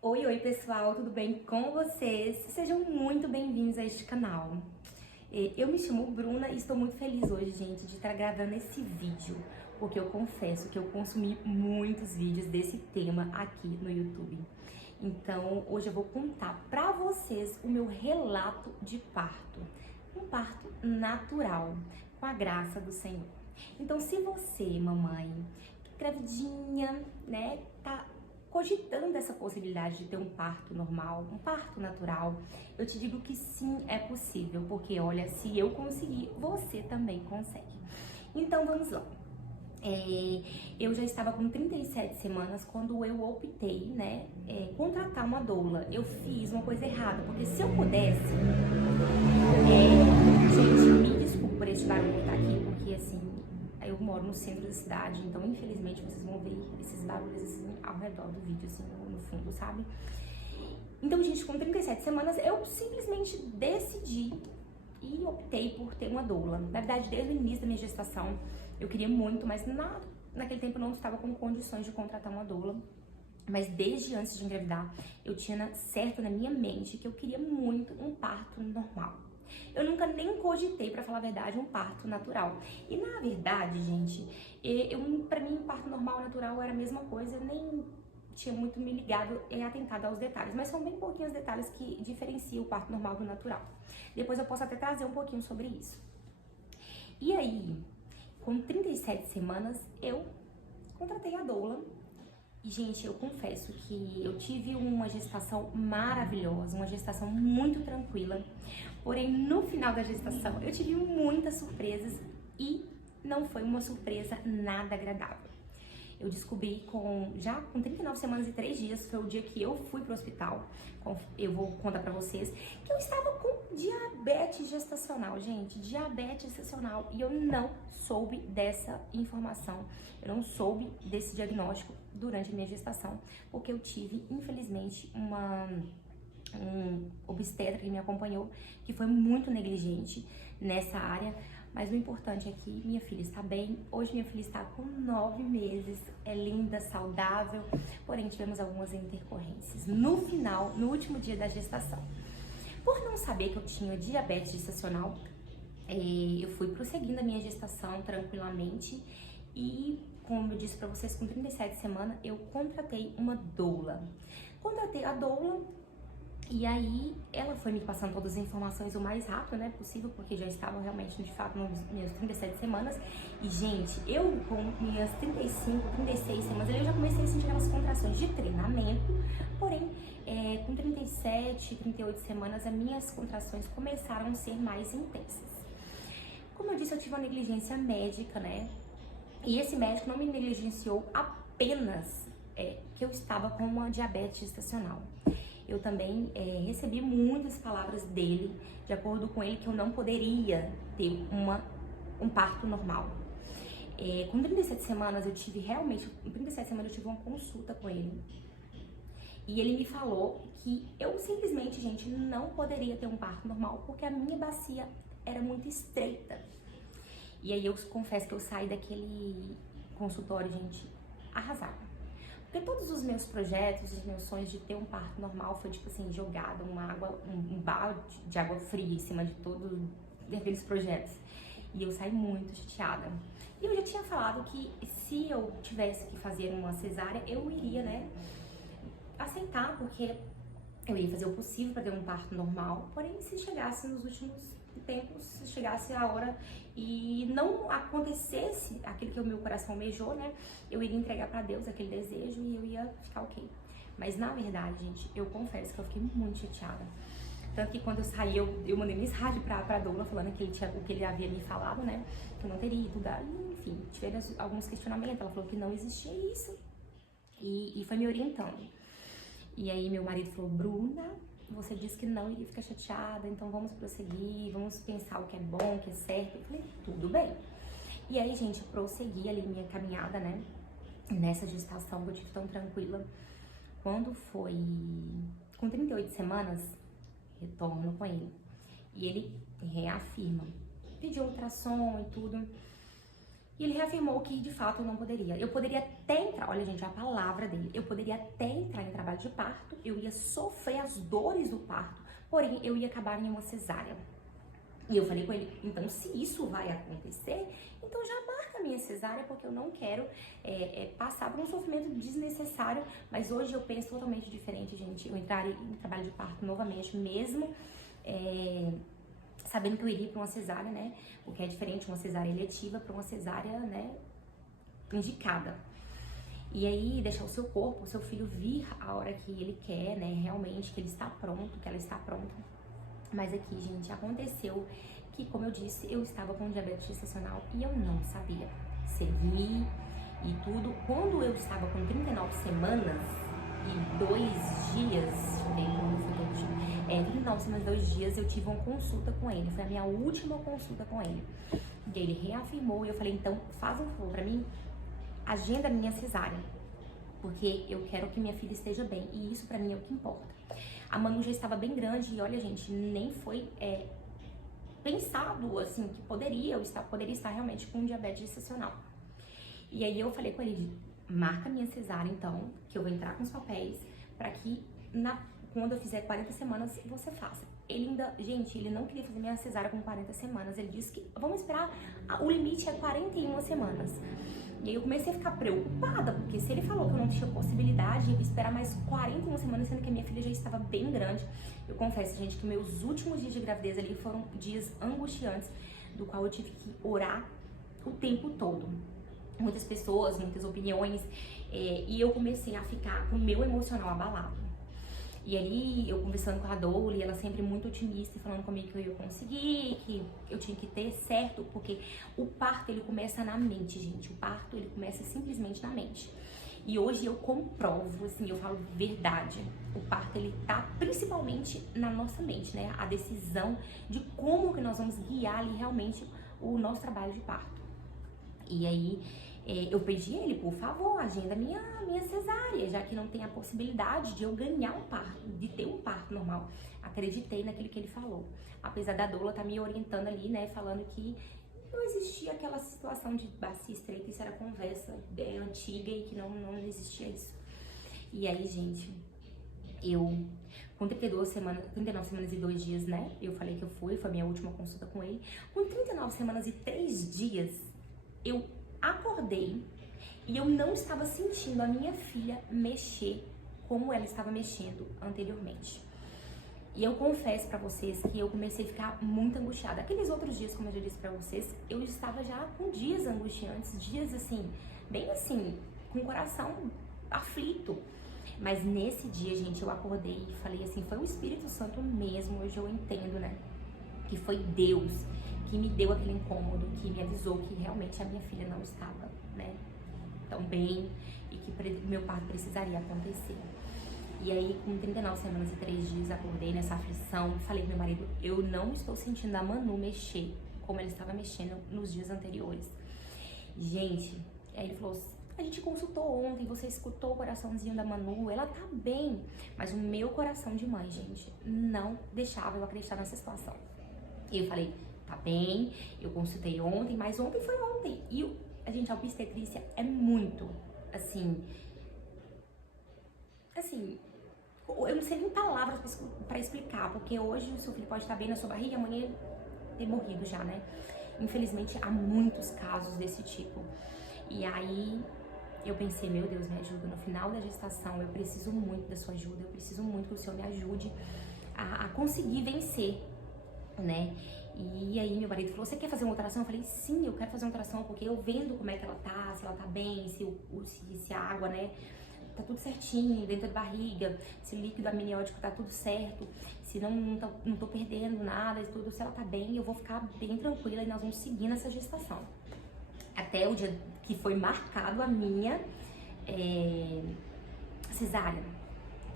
Oi pessoal, tudo bem com vocês? Sejam muito bem-vindos a este canal. Eu me chamo Bruna e estou muito feliz hoje, gente, de estar gravando esse vídeo, porque eu confesso que eu consumi muitos vídeos desse tema aqui no YouTube. Então, hoje eu vou contar pra vocês o meu relato de parto, um parto natural, com a graça do Senhor. Então, se você, mamãe, gravidinha, né, tá cogitando essa possibilidade de ter um parto normal, um parto natural, eu te digo que sim, é possível, porque olha, se eu conseguir, você também consegue. Então vamos lá. Eu já estava com 37 semanas quando eu optei, né, contratar uma doula. Eu fiz uma coisa errada, porque se eu pudesse, gente, me desculpe por este barulho que tá aqui, porque assim, eu moro no centro da cidade, então infelizmente vocês vão ver esses barulhos assim ao redor do vídeo, assim, no fundo, sabe? Então, gente, com 37 semanas, eu simplesmente decidi e optei por ter uma doula. Na verdade, desde o início da minha gestação, eu queria muito, mas naquele tempo eu não estava com condições de contratar uma doula. Mas desde antes de engravidar, eu tinha certo na minha mente que eu queria muito um parto normal. Eu nunca nem cogitei, pra falar a verdade, um parto natural. E na verdade, gente, pra mim, um parto normal, natural era a mesma coisa, eu nem tinha muito me ligado e atentado aos detalhes. Mas são bem pouquinhos detalhes que diferenciam o parto normal do natural. Depois eu posso até trazer um pouquinho sobre isso. E aí, com 37 semanas, eu contratei a doula. E, gente, eu confesso que eu tive uma gestação maravilhosa, uma gestação muito tranquila. Porém, no final da gestação, eu tive muitas surpresas e não foi uma surpresa nada agradável. Eu descobri já com 39 semanas e 3 dias, foi o dia que eu fui pro hospital, eu vou contar pra vocês, que eu estava com diabetes gestacional, gente, diabetes gestacional, e eu não soube dessa informação, eu não soube desse diagnóstico durante a minha gestação, porque eu tive, infelizmente, um obstetra que me acompanhou, que foi muito negligente nessa área. Mas o importante é que minha filha está bem. Hoje minha filha está com 9 meses, é linda, saudável, porém tivemos algumas intercorrências. No final, no último dia da gestação, por não saber que eu tinha diabetes gestacional, eu fui prosseguindo a minha gestação tranquilamente e, como eu disse pra vocês, com 37 semanas eu contratei uma doula. Contratei a doula. E aí, ela foi me passando todas as informações o mais rápido, né, possível, porque já estava realmente, de fato, nas minhas 37 semanas. E, gente, eu com minhas 35, 36 semanas, eu já comecei a sentir aquelas contrações de treinamento. Porém, com 37, 38 semanas, as minhas contrações começaram a ser mais intensas. Como eu disse, eu tive uma negligência médica, né, e esse médico não me negligenciou apenas que eu estava com uma diabetes gestacional. Eu também recebi muitas palavras dele, de acordo com ele, que eu não poderia ter um parto normal. Com 37 semanas eu tive uma consulta com ele. E ele me falou que eu simplesmente, gente, não poderia ter um parto normal porque a minha bacia era muito estreita. E aí eu confesso que eu saí daquele consultório, gente, arrasada. Porque todos os meus projetos, os meus sonhos de ter um parto normal foi, tipo assim, jogado um balde de água fria em cima de todos aqueles projetos. E eu saí muito chateada. E eu já tinha falado que se eu tivesse que fazer uma cesárea, eu iria, né, aceitar, porque eu ia fazer o possível para ter um parto normal. Porém, se chegasse nos últimos tempos, se chegasse a hora e não acontecesse aquilo que o meu coração almejou, né, eu iria entregar pra Deus aquele desejo e eu ia ficar ok. Mas na verdade, gente, eu confesso que eu fiquei muito chateada. Tanto que quando eu saí, eu mandei mensagem pra doula falando que o que ele havia me falado, né, que eu não teria ido dar, enfim, tiveram alguns questionamentos, ela falou que não existia isso e foi me orientando. E aí meu marido falou: Bruna, você disse que não iria ficar chateada, então vamos prosseguir, vamos pensar o que é bom, o que é certo. Eu falei: tudo bem. E aí, gente, prossegui ali minha caminhada, né, nessa gestação que eu tive tão tranquila. Quando foi com 38 semanas, retorno com ele. E ele reafirma. Pediu ultrassom e tudo. E ele reafirmou que, de fato, eu não poderia. Eu poderia até entrar, olha, gente, a palavra dele, eu poderia até entrar em trabalho de parto, eu ia sofrer as dores do parto, porém, eu ia acabar em uma cesárea. E eu falei com ele, então, se isso vai acontecer, então já marca a minha cesárea, porque eu não quero passar por um sofrimento desnecessário. Mas hoje eu penso totalmente diferente, gente. Eu entraria em trabalho de parto novamente, mesmo sabendo que eu iria para uma cesárea, né? Porque é diferente uma cesárea eletiva para uma cesárea, né, indicada. E aí, deixar o seu corpo, o seu filho vir a hora que ele quer, né, realmente, que ele está pronto, que ela está pronta. Mas aqui, gente, aconteceu que, como eu disse, eu estava com diabetes gestacional e eu não sabia. Segui e tudo. Quando eu estava com 39 semanas e 2 dias, deixa eu ver quando foi todo dia. 39 semanas e 2 dias eu tive uma consulta com ele. Foi a minha última consulta com ele. E ele reafirmou e eu falei, então, faz um favor pra mim, agenda minha cesárea. Porque eu quero que minha filha esteja bem. E isso pra mim é o que importa. A Manu já estava bem grande e olha, gente, nem foi pensado, assim, que poderia estar realmente com diabetes gestacional. E aí eu falei com ele, marca minha cesárea, então, que eu vou entrar com os papéis, pra que quando eu fizer 40 semanas, você faça. Ele ainda, gente, ele não queria fazer minha cesárea com 40 semanas, ele disse que, vamos esperar, o limite é 41 semanas. E aí eu comecei a ficar preocupada, porque se ele falou que eu não tinha possibilidade, eu ia esperar mais 41 semanas, sendo que a minha filha já estava bem grande. Eu confesso, gente, que meus últimos dias de gravidez ali foram dias angustiantes, do qual eu tive que orar o tempo todo. Muitas pessoas, muitas opiniões, e eu comecei a ficar com o meu emocional abalado. E ali, eu conversando com a Dolly, ela sempre muito otimista e falando comigo que eu ia conseguir, que eu tinha que ter certo, porque o parto, ele começa na mente, gente. O parto, ele começa simplesmente na mente. E hoje eu comprovo, assim, eu falo verdade. O parto, ele tá principalmente na nossa mente, né? A decisão de como que nós vamos guiar ali realmente o nosso trabalho de parto. E aí, eu pedi a ele, por favor, agenda minha cesárea, já que não tem a possibilidade de eu ganhar um parto, de ter um parto normal. Acreditei naquilo que ele falou. Apesar da doula estar me orientando ali, né, falando que não existia aquela situação de bacia estreita, isso era conversa antiga e que não existia isso. E aí, gente, eu, com 39 semanas e 2 dias, né, eu falei que foi a minha última consulta com ele. Com 39 semanas e 3 dias, eu acordei e eu não estava sentindo a minha filha mexer como ela estava mexendo anteriormente. E eu confesso pra vocês que eu comecei a ficar muito angustiada. Aqueles outros dias, como eu já disse pra vocês, eu estava já com dias angustiantes, dias assim, bem assim, com o coração aflito. Mas nesse dia, gente, eu acordei e falei assim, foi o Espírito Santo mesmo, hoje eu entendo, né? Que foi Deus que me deu aquele incômodo, que me avisou que realmente a minha filha não estava, né, tão bem e que meu parto precisaria acontecer. E aí, com 39 semanas e 3 dias, acordei nessa aflição, falei pro meu marido, eu não estou sentindo a Manu mexer como ela estava mexendo nos dias anteriores. Gente, aí ele falou, a gente consultou ontem, você escutou o coraçãozinho da Manu, ela tá bem, mas o meu coração de mãe, gente, não deixava eu acreditar nessa situação. E eu falei, tá bem, eu consultei ontem, mas ontem foi ontem. E a obstetrícia é muito, assim, eu não sei nem palavras pra explicar, porque hoje o seu filho pode estar bem na sua barriga, amanhã ter morrido já, né? Infelizmente, há muitos casos desse tipo. E aí, eu pensei, meu Deus, me ajuda. No final da gestação, eu preciso muito da sua ajuda, eu preciso muito que o Senhor me ajude a conseguir vencer, né? E aí meu marido falou, você quer fazer uma ultrassom? Eu falei, sim, eu quero fazer uma ultrassom, porque eu vendo como é que ela tá, se ela tá bem, se a água, né, tá tudo certinho dentro da barriga, se o líquido amniótico tá tudo certo, se não tô perdendo nada e tudo, se ela tá bem, eu vou ficar bem tranquila e nós vamos seguir nessa gestação. Até o dia que foi marcado a minha cesárea.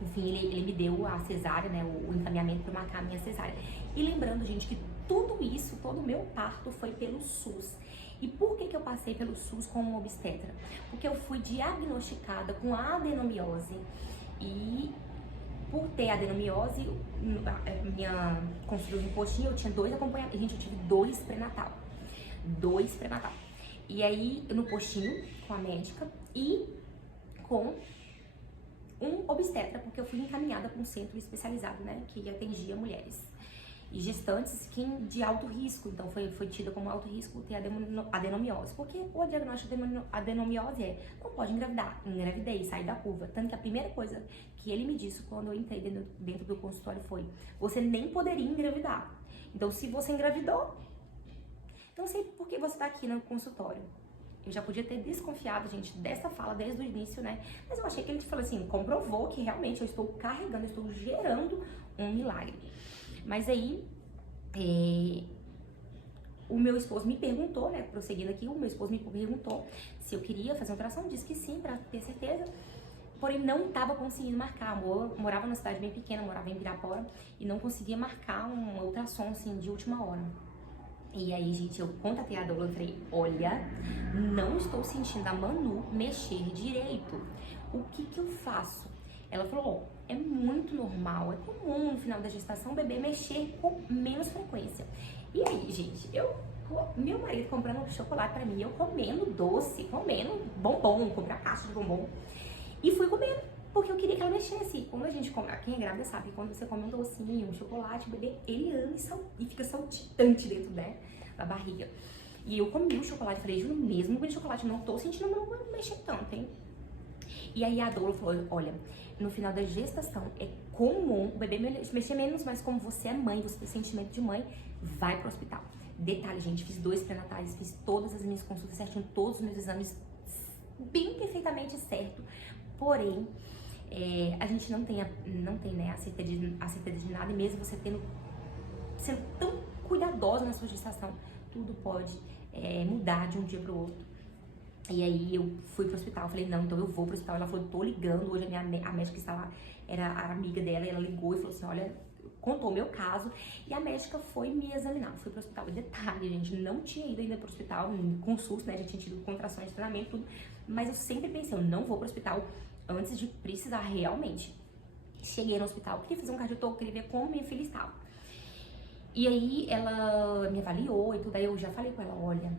Enfim, ele me deu a cesárea, né, o encaminhamento para marcar a minha cesárea. E lembrando, gente, que tudo isso, todo o meu parto foi pelo SUS. E por que eu passei pelo SUS como obstetra? Porque eu fui diagnosticada com adenomiose e por ter adenomiose, minha consulta de postinho, eu tinha 2 acompanhamentos. Gente, eu tive 2 pré-natal. E aí, no postinho, com a médica e com um obstetra, porque eu fui encaminhada para um centro especializado, né, que atendia mulheres e gestantes de alto risco. Então foi tida como alto risco ter adenomiose, porque o diagnóstico de adenomiose é: não pode engravidar. Engravidei, saí da curva. Tanto que a primeira coisa que ele me disse quando eu entrei dentro do consultório foi: você nem poderia engravidar. Então, se você engravidou, não sei por que você tá aqui no consultório. Eu já podia ter desconfiado, gente, dessa fala desde o início, né? Mas eu achei que ele falou assim, comprovou que realmente eu estou carregando, eu estou gerando um milagre. Mas aí, o meu esposo me perguntou, né? Prosseguindo aqui, o meu esposo me perguntou se eu queria fazer uma ultrassom, disse que sim, pra ter certeza. Porém, não estava conseguindo marcar. Eu morava numa cidade bem pequena, morava em Pirapora, e não conseguia marcar uma ultrassom, assim, de última hora. E aí, gente, eu contatei a doula e falei: olha, não estou sentindo a Manu mexer direito. O que eu faço? Ela falou: é muito normal, é comum no final da gestação o bebê mexer com menos frequência. E aí, gente, meu marido comprando chocolate pra mim, eu comendo doce, comendo bombom, comprei a caixa de bombom e fui comendo, porque eu queria que ela mexesse. Quando a gente come, quem é grávida sabe, quando você come um docinho, um chocolate, o bebê, ele ama e fica saltitante dentro, né, da barriga. E eu comi o chocolate, falei: juro mesmo, comi chocolate, não tô sentindo a mão mexer tanto, hein? E aí a doula falou: olha, no final da gestação é comum o bebê mexer menos, mas como você é mãe, você tem sentimento de mãe, vai pro hospital. Detalhe, gente, fiz 2 pré-natais, fiz todas as minhas consultas certinho, todos os meus exames bem perfeitamente certo. Porém, a gente não tem, né, a certeza de nada, e mesmo você sendo tão cuidadosa na sua gestação, tudo pode mudar de um dia pro outro. E aí eu fui pro hospital, falei: não, então eu vou pro hospital. Ela falou: tô ligando, hoje a médica que está lá era a amiga dela, e ela ligou e falou assim: olha, contou o meu caso, e a médica foi me examinar. Fui pro hospital. E detalhe, gente, não tinha ido ainda pro hospital, com SUS, né, já tinha tido contrações de treinamento, tudo, mas eu sempre pensei: eu não vou pro hospital antes de precisar realmente. Cheguei no hospital, queria fazer um cardiotoco, queria ver como minha filha estava. E aí ela me avaliou e tudo, aí eu já falei com ela: olha,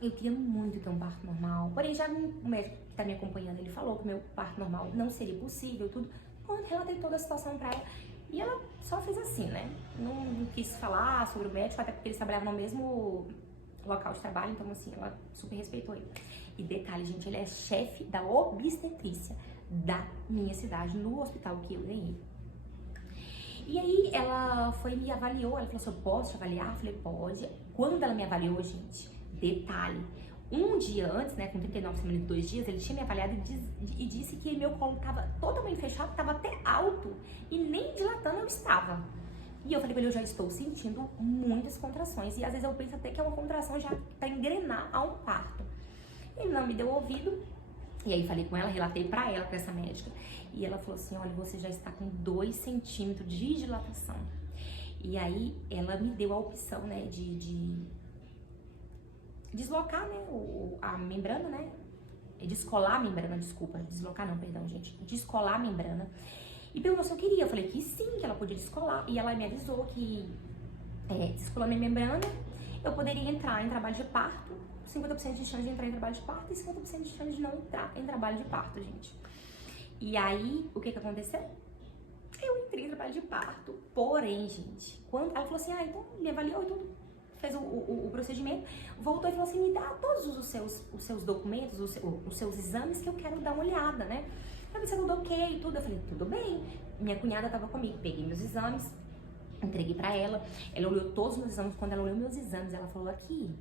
eu queria muito ter um parto normal, porém já o médico que tá me acompanhando, ele falou que o meu parto normal não seria possível, tudo. Quando relatei toda a situação pra ela, e ela só fez assim, né? Não quis falar sobre o médico, até porque eles trabalhavam no mesmo local de trabalho, então assim, ela super respeitou ele. E detalhe, gente, ele é chefe da obstetrícia da minha cidade, no hospital que eu ganhei. E aí ela foi me avaliou, ela falou assim: eu posso te avaliar? Eu falei: pode. Quando ela me avaliou, gente, detalhe, um dia antes, né, com 39 semanas e 2 dias, ele tinha me avaliado e disse que meu colo tava totalmente fechado, tava até alto, e nem dilatando eu estava. E eu falei pra ele: eu já estou sentindo muitas contrações, e às vezes eu penso até que é uma contração já pra engrenar a um parto. Ele não me deu ouvido, e aí falei com ela, relatei pra ela, pra essa médica, e ela falou assim: olha, você já está com 2 centímetros de dilatação. E aí ela me deu a opção, né, de deslocar, né, a membrana, né, descolar a membrana, desculpa, deslocar não, perdão, gente, descolar a membrana. E perguntou se eu queria, eu falei que sim, que ela podia descolar, e ela me avisou que descolando a membrana, eu poderia entrar em trabalho de parto, 50% de chance de entrar em trabalho de parto e 50% de chance de não entrar em trabalho de parto, gente. E aí, o que aconteceu? Eu entrei em trabalho de parto, porém, gente, quando ela falou assim: então me avaliou e tudo, fez o procedimento, voltou e falou assim: me dá todos os seus documentos, os seus exames, que eu quero dar uma olhada, né? Pra ver se tudo ok e tudo. Eu falei: tudo bem. Minha cunhada tava comigo, peguei meus exames, entreguei pra ela, ela olhou todos os meus exames. Quando ela olhou meus exames, ela falou: aqui,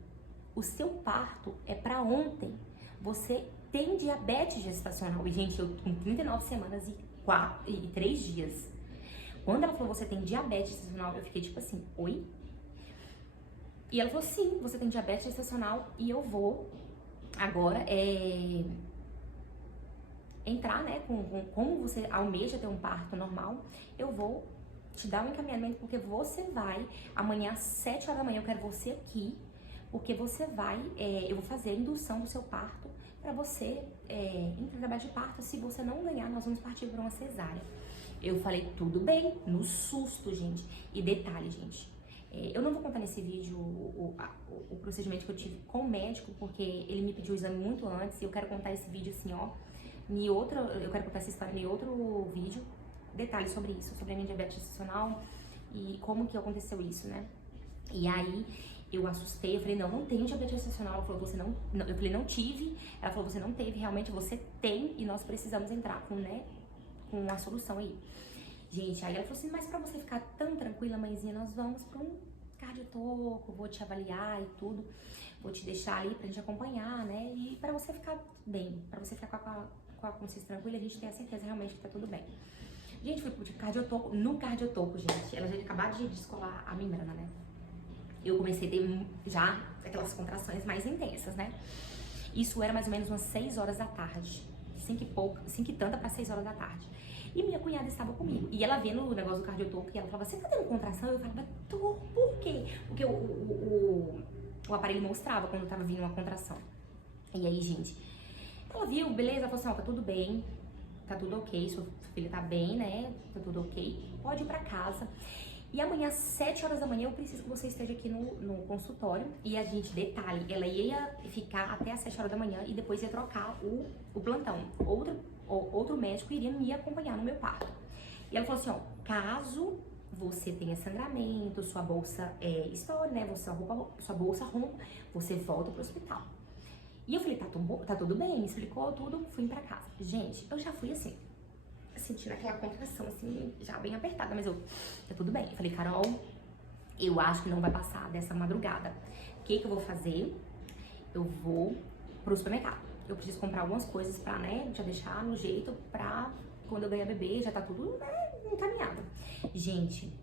o seu parto é pra ontem, você tem diabetes gestacional. E, gente, eu com 39 semanas e 3 dias. Quando ela falou: você tem diabetes gestacional, eu fiquei tipo assim: oi? E ela falou: sim, você tem diabetes gestacional e eu vou agora entrar, né, como você almeja ter um parto normal, eu vou te dar um encaminhamento, porque você vai, amanhã às 7 horas da manhã eu quero você aqui, porque você vai, eu vou fazer a indução do seu parto pra você entrar em trabalho de parto. Se você não ganhar, nós vamos partir para uma cesárea. Eu falei: tudo bem, no susto, gente. E detalhe, gente, Eu não vou contar nesse vídeo o procedimento que eu tive com o médico, porque ele me pediu o exame muito antes, e eu quero contar esse vídeo assim, ó, eu quero contar essa história em outro vídeo, detalhes sobre isso, sobre a minha diabetes gestacional e como que aconteceu isso, né? E aí eu assustei, eu falei, não tenho diabetes gestacional. Ela falou, você não, eu falei, não tive. Ela falou, você não teve, realmente você tem e nós precisamos entrar com, né, com uma solução aí. Gente, aí ela falou assim, mas pra você ficar tão tranquila, mãezinha, nós vamos pra um cardiotoco, vou te avaliar e tudo, vou te deixar ali pra gente acompanhar, né, e pra você ficar bem, pra você ficar com a consciência tranquila, a gente tem a certeza realmente que tá tudo bem. Gente, fui pro cardiotoco, no cardiotoco, gente, ela já tinha acabado de descolar a membrana, né, eu comecei a ter já aquelas contrações mais intensas, né, isso era mais ou menos umas 6 horas da tarde, 5 e tanta pra 6 horas da tarde. E minha cunhada estava comigo. E ela vendo o negócio do cardiotoco, e ela falava, você tá tendo contração? Eu falava, tô, por quê? Porque o aparelho mostrava quando tava vindo uma contração. E aí, gente, ela viu, beleza, ela falou assim, ó, tá tudo bem, tá tudo ok, sua filha tá bem, né, tá tudo ok, pode ir pra casa. E amanhã, às 7 horas da manhã, eu preciso que você esteja aqui no consultório. E a gente, detalhe, ela ia ficar até às 7 horas da manhã e depois ia trocar o plantão. Outro médico iria me acompanhar no meu parto. E ela falou assim, ó, caso você tenha sangramento, sua bolsa estoure, né, sua bolsa rompa, você volta pro hospital. E eu falei, tá tudo bem, me explicou tudo, fui pra casa. Gente, eu já fui assim, sentindo aquela contração, assim, já bem apertada, mas tá tudo bem. Eu falei, Carol, eu acho que não vai passar dessa madrugada. O que eu vou fazer? Eu vou pro supermercado. Eu preciso comprar algumas coisas pra, né, já deixar no jeito pra quando eu ganhar bebê, já tá tudo, né, encaminhado. Gente,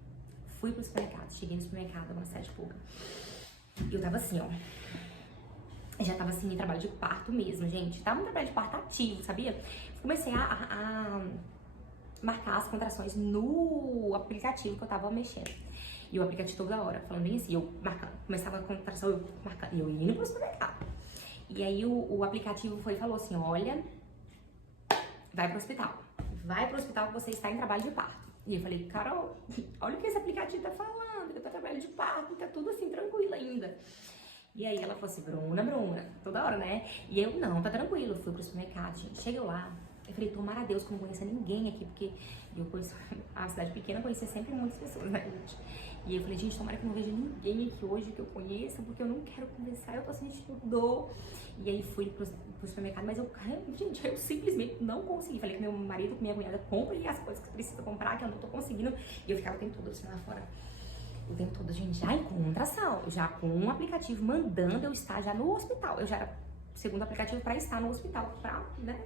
fui pro supermercado, cheguei no supermercado, umas 7 e pouca. E eu tava assim, ó. Já tava assim em trabalho de parto mesmo, gente. Tava um trabalho de parto ativo, sabia? Comecei a marcar as contrações no aplicativo que eu tava mexendo. E o aplicativo toda hora, falando bem assim, eu marcando, começava a contração, eu marcando, e eu indo pro supermercado. E aí o aplicativo falou assim, olha, vai pro hospital. Vai pro hospital que você está em trabalho de parto. E eu falei, Carol, olha o que esse aplicativo tá falando, que eu tô em trabalho de parto, tá tudo assim, tranquilo ainda. E aí ela falou assim, Bruna, toda hora, né? E eu, não, tá tranquilo, fui pro supermercado, gente. Cheguei lá, eu falei, tomara a Deus que eu não conhecia ninguém aqui, porque eu conheço a cidade pequena, conhecia sempre muitas pessoas, né, gente? E eu falei, gente, tomara que eu não veja ninguém aqui hoje que eu conheça, porque eu não quero conversar, eu tô sentindo dor. E aí fui pro supermercado, mas gente, eu simplesmente não consegui. Falei com meu marido, com minha cunhada, comprem as coisas que precisa comprar, que eu não tô conseguindo. E eu ficava o tempo todo assim lá fora. O tempo todo, gente, já em contração, já com um aplicativo mandando eu estar já no hospital. Eu já era o segundo aplicativo pra estar no hospital, né?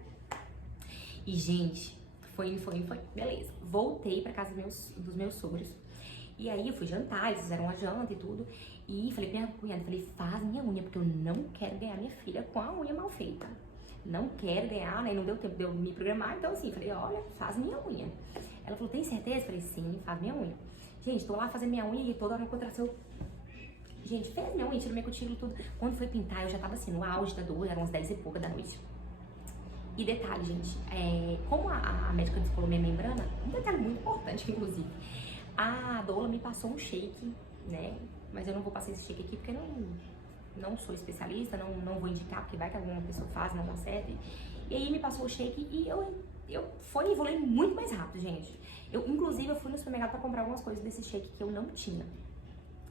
E, gente, foi, beleza. Voltei pra casa dos meus sogros. E aí eu fui jantar, eles fizeram uma janta e tudo. E falei pra minha cunhada, falei, faz minha unha, porque eu não quero ganhar minha filha com a unha mal feita. Não quero ganhar, né? Não deu tempo de eu me programar, então assim, falei, olha, faz minha unha. Ela falou, tem certeza? Falei, sim, faz minha unha. Gente, tô lá fazendo minha unha e toda hora na contração. Gente, fez minha unha, tirou minha cutícula e tudo. Quando foi pintar, eu já tava assim, no auge da dor, eram umas 10 e pouca da noite. E detalhe, gente, como a médica descolou minha membrana, um detalhe muito importante, inclusive, a doula me passou um shake, né? Mas eu não vou passar esse shake aqui porque não sou especialista, não vou indicar, porque vai que alguma pessoa faz, não dá certo. E aí me passou o shake e eu evoluí muito mais rápido, gente. Inclusive, eu fui no supermercado pra comprar algumas coisas desse shake que eu não tinha.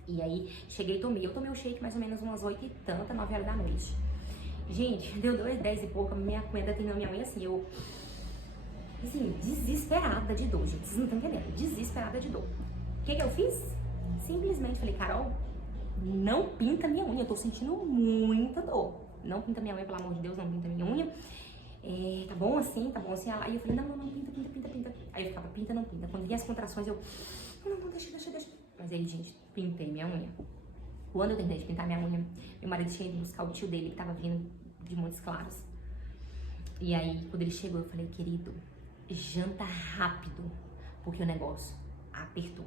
E aí, cheguei e tomei. Eu tomei o shake mais ou menos umas 8 e tanta, 9 horas da noite. Gente, deu 10 e pouca, minha cunhada terminou minha unha assim, eu... Assim, desesperada de dor, gente. Vocês não estão entendendo. Desesperada de dor. O que eu fiz? Simplesmente falei, Carol, não pinta minha unha. Eu tô sentindo muita dor. Não pinta minha unha, pelo amor de Deus, não pinta minha unha. Tá bom assim, tá bom assim. Aí eu falei, não, pinta. Aí eu ficava, pinta, não pinta. Quando vinha as contrações, eu, não, deixa. Mas aí, gente, pintei minha unha. Quando eu terminei de pintar minha unha, meu marido tinha ido buscar o tio dele, que tava vindo de Montes Claros. E aí, quando ele chegou, eu falei, querido, janta rápido, porque o negócio apertou.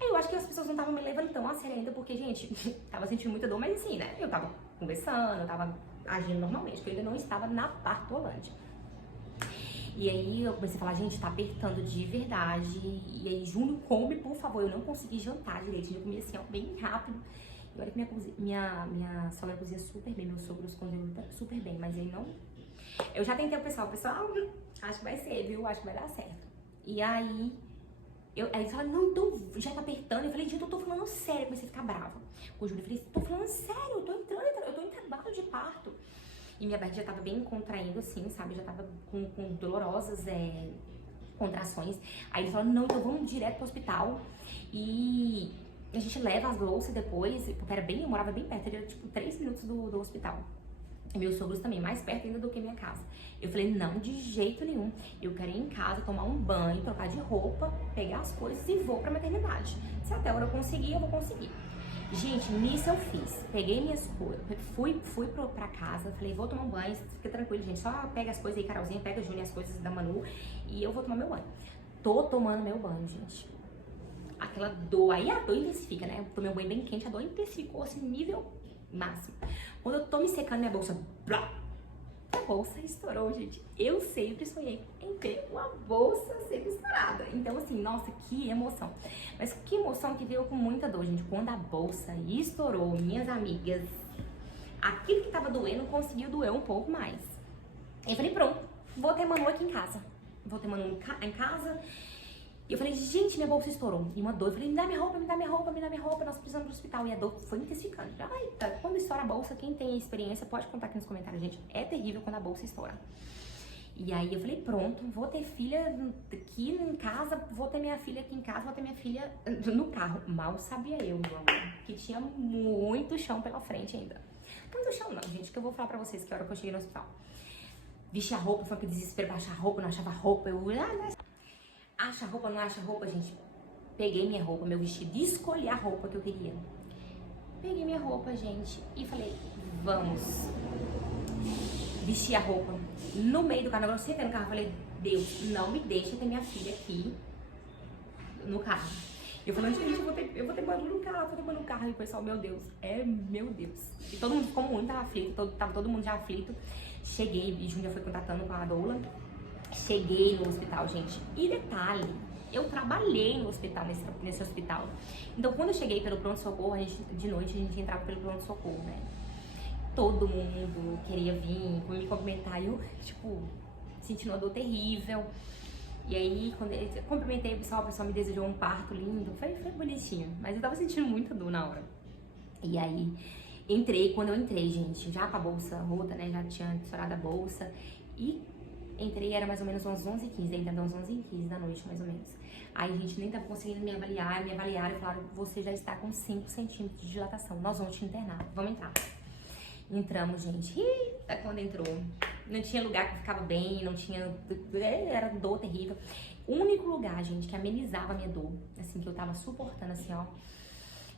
Aí eu acho que as pessoas não estavam me levando tão a sério ainda, porque, gente, tava sentindo muita dor, mas assim, né? Eu tava conversando, eu tava agindo normalmente, porque eu ainda não estava na partolândia. E aí eu comecei a falar, gente, tá apertando de verdade. E aí, Júnior, come, por favor. Eu não consegui jantar direito, eu comia assim, ó, bem rápido. E olha que minha sogra cozinha super bem, meus sogros cozinham super bem, mas aí não. Eu já tentei o pessoal, acho que vai ser, viu? Acho que vai dar certo. E aí, aí eles falaram, não, então já tá apertando. Eu falei, gente, eu tô falando sério. Eu comecei a ficar brava com o Júnior. Eu falei, tô falando sério, eu tô em trabalho de parto. E minha barriga já tava bem contraindo, assim, sabe? Já tava com dolorosas contrações. Aí eles falaram, não, então vamos direto pro hospital. E a gente leva as bolsas depois, porque eu morava bem perto, era tipo 3 minutos do hospital. E meus sogros também, mais perto ainda do que minha casa. Eu falei, não, de jeito nenhum. Eu quero ir em casa, tomar um banho, trocar de roupa, pegar as coisas e vou pra maternidade. Se até a hora eu conseguir, eu vou conseguir. Gente, nisso eu fiz. Peguei minhas coisas, fui pra casa, falei, vou tomar um banho, fica tranquilo, gente. Só pega as coisas aí, Carolzinha, pega a Júnia, as coisas da Manu e eu vou tomar meu banho. Tô tomando meu banho, gente. Aquela dor, aí a dor intensifica, né? Eu tomei um banho bem quente, a dor intensificou, assim, nível máximo. Quando eu tô me secando, minha bolsa, blá, a bolsa estourou, gente. Eu sempre sonhei em ter uma bolsa sendo estourada. Então, assim, nossa, que emoção. Mas que emoção que veio com muita dor, gente. Quando a bolsa estourou, minhas amigas, aquilo que tava doendo conseguiu doer um pouco mais. Eu falei, pronto, vou ter Manu aqui em casa. Vou ter Manu em casa. E eu falei, gente, minha bolsa estourou. E uma dor, eu falei, me dá minha roupa, nós precisamos do hospital. E a dor foi intensificando. Ai, tá. Quando estoura a bolsa, quem tem experiência pode contar aqui nos comentários, gente. É terrível quando a bolsa estoura. E aí eu falei, pronto, vou ter filha aqui em casa, vou ter minha filha aqui em casa, vou ter minha filha no carro. Mal sabia eu, meu amor, que tinha muito chão pela frente ainda. Muito chão não, gente, que eu vou falar pra vocês que a hora que eu cheguei no hospital. Vesti a roupa, foi aquele desespero pra achar roupa, não achava roupa, acha roupa, não acha roupa, gente. Peguei minha roupa, meu vestido, e escolhi a roupa que eu queria. Peguei minha roupa, gente, e falei, vamos. Vesti a roupa. No meio do carro, eu sentei no carro e falei, Deus, não me deixa ter minha filha aqui no carro. Eu falando, gente, eu vou ter Manu no carro, vou ter Manu no carro. E o pessoal, meu Deus, meu Deus. E todo mundo ficou muito aflito, tava todo mundo já aflito. Cheguei, e Júlia foi contatando com a doula. Cheguei no hospital, gente. E detalhe, eu trabalhei no hospital, nesse hospital. Então, quando eu cheguei pelo pronto-socorro, de noite a gente entrava pelo pronto-socorro, né? Todo mundo queria vir, me cumprimentar. E eu, tipo, sentindo uma dor terrível. E aí, quando eu cumprimentei o pessoal me desejou um parto lindo. Foi bonitinho. Mas eu tava sentindo muita dor na hora. E aí, quando eu entrei, gente, já com a bolsa rota, né? Já tinha estourado a bolsa. E entrei, era mais ou menos umas 11h15, ainda deu uns 11h15 da noite, mais ou menos. Aí, gente, nem tava conseguindo me avaliaram e falaram, você já está com 5 centímetros de dilatação, nós vamos te internar, vamos entrar. Entramos, gente, e quando entrou, não tinha lugar que eu ficava bem, não tinha, era dor terrível. O único lugar, gente, que amenizava a minha dor, assim, que eu tava suportando, assim, ó,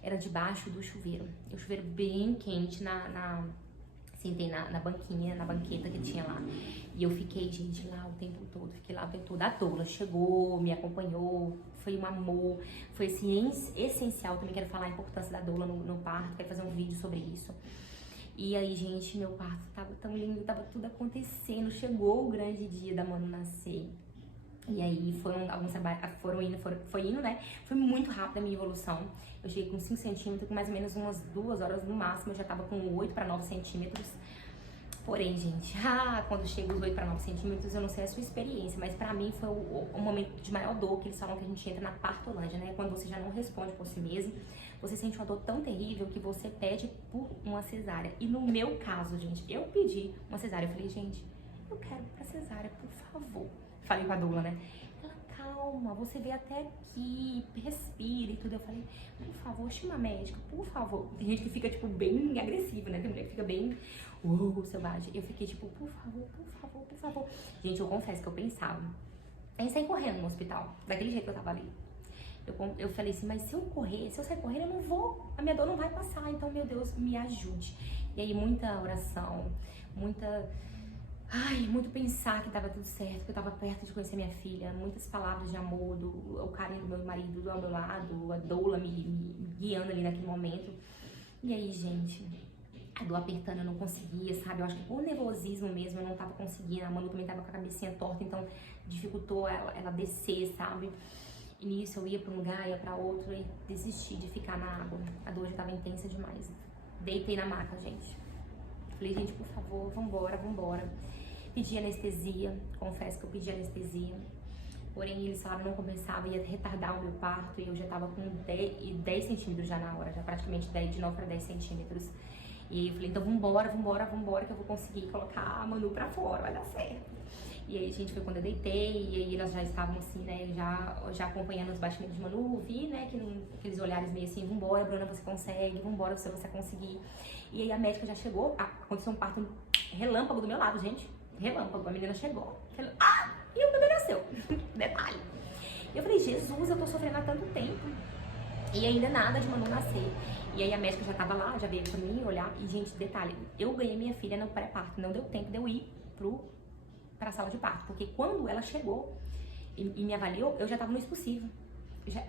era debaixo do chuveiro. O chuveiro bem quente, sentei na banquinha, na banqueta que tinha lá. E eu fiquei, gente, lá o tempo todo, A doula chegou, me acompanhou, foi um amor, foi, assim, essencial. Também quero falar a importância da doula no parto, quero fazer um vídeo sobre isso. E aí, gente, meu parto tava tão lindo, tava tudo acontecendo. Chegou o grande dia da Manu nascer. E aí alguns trabalhos foi indo, né? Foi muito rápido a minha evolução. Eu cheguei com 5 centímetros, com mais ou menos umas 2 horas no máximo. Eu já tava com 8 para 9 centímetros. Porém, gente, quando chega os 8 para 9 centímetros, eu não sei a sua experiência, mas pra mim foi o momento de maior dor, que eles falam que a gente entra na partolândia, né? Quando você já não responde por si mesmo, você sente uma dor tão terrível que você pede por uma cesárea. E no meu caso, gente, eu pedi uma cesárea. Eu falei, gente, eu quero pra cesárea, por favor. Falei com a doula, né? Ela, calma, você vê até aqui, respira e tudo. Eu falei, por favor, chama a médica, por favor. Tem gente que fica, tipo, bem agressiva, né? Tem mulher que fica bem, selvagem. Eu fiquei, tipo, por favor, por favor, por favor. Gente, eu confesso que eu pensava em sair correndo no hospital, daquele jeito que eu tava ali. Eu falei assim, mas se eu sair correndo, eu não vou, a minha dor não vai passar, então, meu Deus, me ajude. E aí, muita oração, muito pensar que tava tudo certo, que eu tava perto de conhecer minha filha, muitas palavras de amor, o carinho do meu marido ao meu lado, a doula me guiando ali naquele momento. E aí, gente, a dor apertando, eu não conseguia, sabe? Eu acho que por nervosismo mesmo, eu não tava conseguindo. A Manu também tava com a cabecinha torta, então dificultou ela descer, sabe? E nisso eu ia pra um lugar, ia pra outro e desisti de ficar na água. A dor já tava intensa demais. Deitei na maca, gente. Falei, gente, por favor, vambora, vambora. Pedi anestesia, confesso que eu pedi anestesia. Porém, eles falaram que não compensava, ia retardar o meu parto. E eu já tava com 10 centímetros já na hora, já praticamente de 9 para 10 centímetros. E aí eu falei, então vambora, vambora, vambora, que eu vou conseguir colocar a Manu pra fora, vai dar certo. E aí, gente, foi quando eu deitei, e aí elas já estavam assim, né, já acompanhando os batimentos de Manu, vi, né, aqueles olhares meio assim, vambora, Bruna, você consegue, vambora, você vai conseguir. E aí a médica já chegou, aconteceu um parto relâmpago do meu lado, gente, relâmpago, a menina chegou, e o bebê nasceu, detalhe. E eu falei, Jesus, eu tô sofrendo há tanto tempo, e ainda nada de Manu nascer. E aí a médica já tava lá, já veio pra mim olhar, e gente, detalhe, eu ganhei minha filha no pré-parto, não deu tempo de eu ir pra sala de parto, porque quando ela chegou e me avaliou, eu já tava no expulsivo.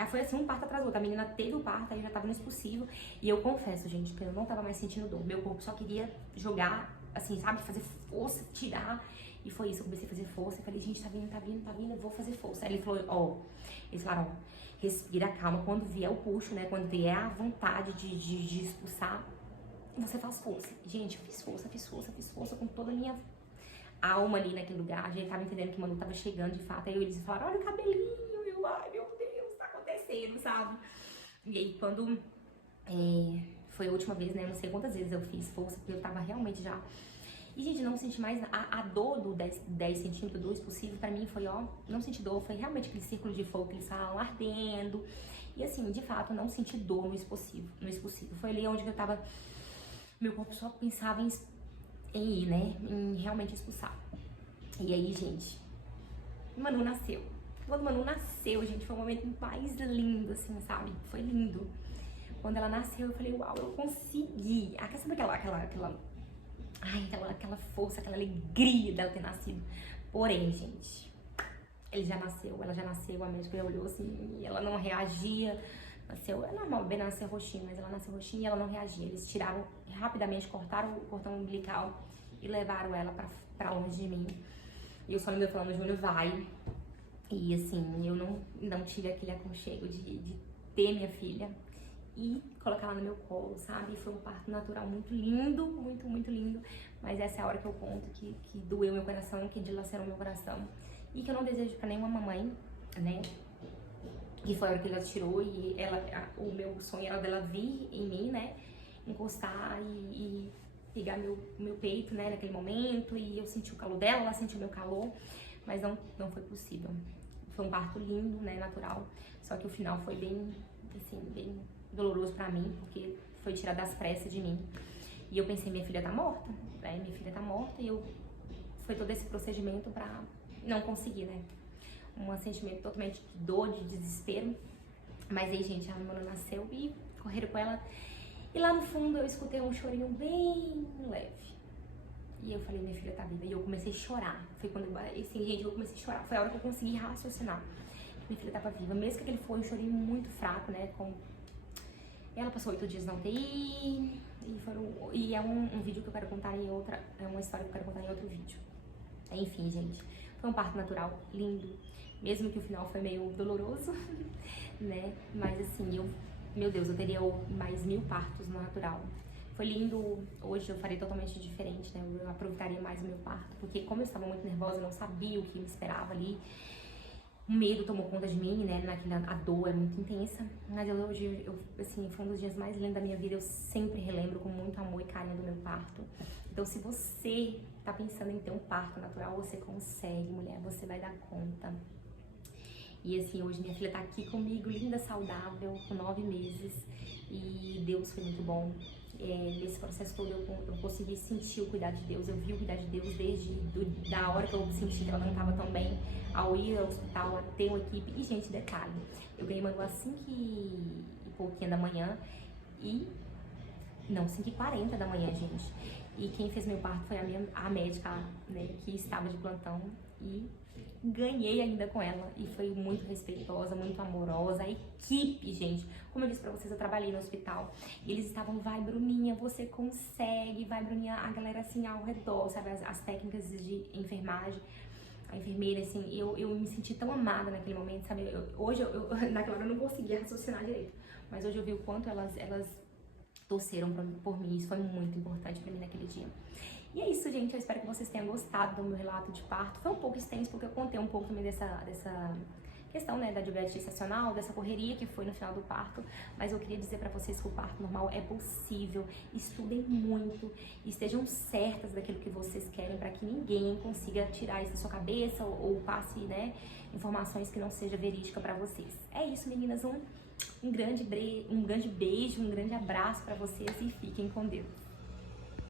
Foi assim, um parto atrás do outro. A menina teve o parto, aí eu já tava no expulsivo. E eu confesso, gente, que eu não tava mais sentindo dor. Meu corpo só queria jogar, assim, sabe, fazer força, tirar. E foi isso, eu comecei a fazer força. Eu falei, gente, tá vindo, eu vou fazer força. Aí ele falou, eles falaram, respira, calma. Quando vier o puxo, né, quando vier a vontade de expulsar, você faz força. Gente, eu fiz força com toda a minha alma ali naquele lugar. A gente tava entendendo que o Manu tava chegando de fato. Aí eles falaram, olha o cabelinho. Eu, ai meu Deus, tá acontecendo, sabe? E aí quando foi a última vez, né? Eu não sei quantas vezes eu fiz força, porque eu tava realmente já. E, gente, não senti mais a dor do 10 centímetros, do expulsivo, pra mim foi, não senti dor, foi realmente aquele círculo de fogo que eles estavam ardendo. E assim, de fato, eu não senti dor no expulsivo. Foi ali onde eu tava, meu corpo só pensava em ir, né? Em realmente expulsar. E aí, gente, Manu nasceu. Quando Manu nasceu, gente, foi o momento mais lindo, assim, sabe? Foi lindo. Quando ela nasceu, eu falei, uau, eu consegui. Sabe aquela força, aquela alegria dela ter nascido. Porém, gente, ela já nasceu, a médica olhou assim, e ela não reagia. Nasceu, é normal, o bebê nasceu roxinho, mas ela nasceu roxinha e ela não reagia. Eles tiraram, rapidamente, cortaram o cordão umbilical e levaram ela pra longe de mim. E o sono meu falando, Júnior, vai. E assim, eu não tive aquele aconchego de ter minha filha e colocar ela no meu colo, sabe? E foi um parto natural muito lindo, muito, muito lindo. Mas essa é a hora que eu conto que doeu meu coração, que dilacerou meu coração. E que eu não desejo pra nenhuma mamãe, né? Que foi a hora que ela tirou e o meu sonho era dela vir em mim, né? Encostar e pegar meu peito, né? Naquele momento. E eu senti o calor dela, ela sentiu o meu calor. Mas não foi possível. Foi um parto lindo, né? Natural. Só que o final foi bem, assim, bem doloroso pra mim, porque foi tirado das pressas de mim. E eu pensei, minha filha tá morta, né? Minha filha tá morta e foi todo esse procedimento pra não conseguir, né? Um sentimento totalmente de dor, de desespero. Mas aí, gente, a Manu nasceu e correram com ela. E lá no fundo eu escutei um chorinho bem leve. E eu falei, minha filha tá viva. E eu comecei a chorar. Foi quando, assim, gente, eu comecei a chorar. Foi a hora que eu consegui raciocinar. Minha filha tava viva. Mesmo que aquele foi um chorinho muito fraco, né? Ela passou 8 dias na UTI. E é um vídeo que eu quero contar em outra... É uma história que eu quero contar em outro vídeo. Enfim, gente. Foi um parto natural lindo. Mesmo que o final foi meio doloroso, né? Mas assim, meu Deus, eu teria mais 1000 partos no natural. Foi lindo, hoje eu faria totalmente diferente, né? Eu aproveitaria mais o meu parto, porque como eu estava muito nervosa, eu não sabia o que me esperava ali. O medo tomou conta de mim, né? A dor é muito intensa. Mas hoje, assim, foi um dos dias mais lindos da minha vida. Eu sempre relembro com muito amor e carinho do meu parto. Então, se você tá pensando em ter um parto natural, você consegue, mulher, você vai dar conta. E assim, hoje minha filha tá aqui comigo, linda, saudável, com 9 meses. E Deus foi muito bom. Nesse processo todo eu consegui sentir o cuidado de Deus. Eu vi o cuidado de Deus desde da hora que eu senti que ela não tava tão bem, ao ir ao hospital, a ter uma equipe. E, gente, detalhe, eu ganhei Manu às 5 e pouquinho da manhã. Não, 5h40 da manhã, gente. E quem fez meu parto foi a médica, né, que estava de plantão. E ganhei ainda com ela e foi muito respeitosa, muito amorosa. A equipe, gente, como eu disse pra vocês, eu trabalhei no hospital e eles estavam, vai Bruninha, você consegue, vai Bruninha, a galera assim ao redor, sabe, as técnicas de enfermagem, a enfermeira, assim, eu me senti tão amada naquele momento, sabe, hoje naquela hora eu não conseguia raciocinar direito, mas hoje eu vi o quanto elas torceram por mim, isso foi muito importante pra mim naquele dia. E é isso, gente, eu espero que vocês tenham gostado do meu relato de parto. Foi um pouco extenso porque eu contei um pouco também dessa questão, né, da diabetes gestacional, dessa correria que foi no final do parto, mas eu queria dizer pra vocês que o parto normal é possível. Estudem muito, estejam certas daquilo que vocês querem pra que ninguém consiga tirar isso da sua cabeça ou passe, né, informações que não seja verídica pra vocês. É isso, meninas, um grande beijo, um grande abraço pra vocês e fiquem com Deus.